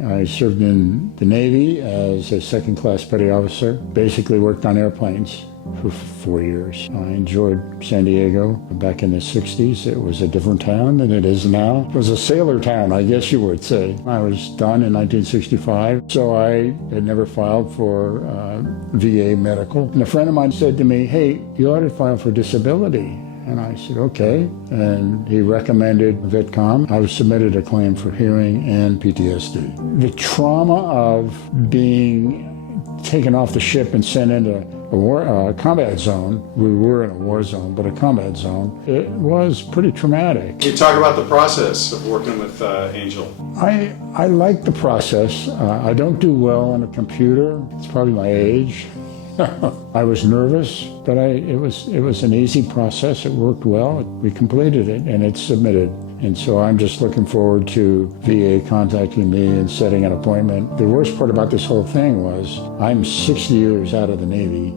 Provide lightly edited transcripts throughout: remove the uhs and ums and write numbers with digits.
I served in the Navy as a second-class petty officer, basically worked on airplanes for 4 years. I enjoyed San Diego. Back in the 60s, it was a different town than it is now. It was a sailor town, I guess you would say. I was done in 1965, so I had never filed for VA medical. And a friend of mine said to me, "Hey, you ought to file for disability." And I said, okay. And he recommended VetComm. I submitted a claim for hearing and PTSD. The trauma of being taken off the ship and sent into a combat zone, we were in a war zone, but a combat zone, it was pretty traumatic. Can you talk about the process of working with Angel? I like the process. I don't do well on a computer. It's probably my age. I was nervous, but it was an easy process. It worked well. We completed it, and it's submitted. And so I'm just looking forward to VA contacting me and setting an appointment. The worst part about this whole thing was I'm 6 years out of the Navy.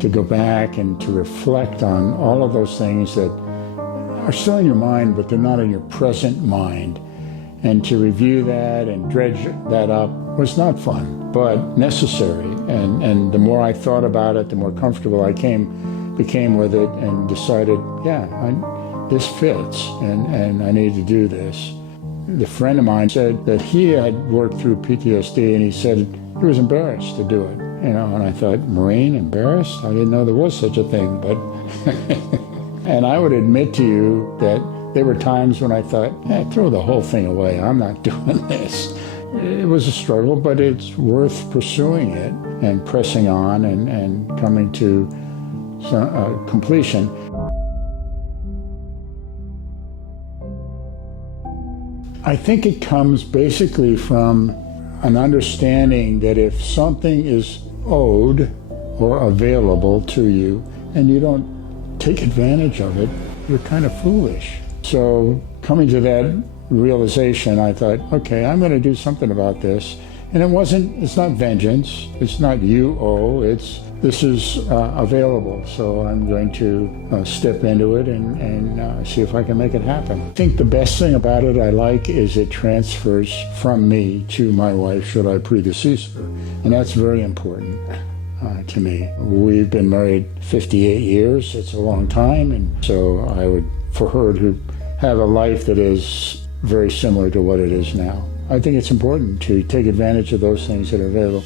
To go back and to reflect on all of those things that are still in your mind, but they're not in your present mind. And to review that and dredge that up was not fun, but necessary. And the more I thought about it, the more comfortable I became with it and decided, yeah, this fits and I need to do this. The friend of mine said that he had worked through PTSD and he said he was embarrassed to do it. And I thought, Marine, embarrassed? I didn't know there was such a thing, but and I would admit to you that there were times when I thought, throw the whole thing away. I'm not doing this. It was a struggle, but it's worth pursuing it and pressing on and coming to completion. I think it comes basically from an understanding that if something is owed or available to you and you don't take advantage of it, you're kind of foolish. So coming to that realization, I thought, okay, I'm going to do something about this. And it's not vengeance. It's not you owe. This is available. So I'm going to step into it and see if I can make it happen. I think the best thing about it I like is it transfers from me to my wife should I predecease her. And that's very important to me. We've been married 58 years. It's a long time. And so I would, for her to have a life that is very similar to what it is now. I think it's important to take advantage of those things that are available.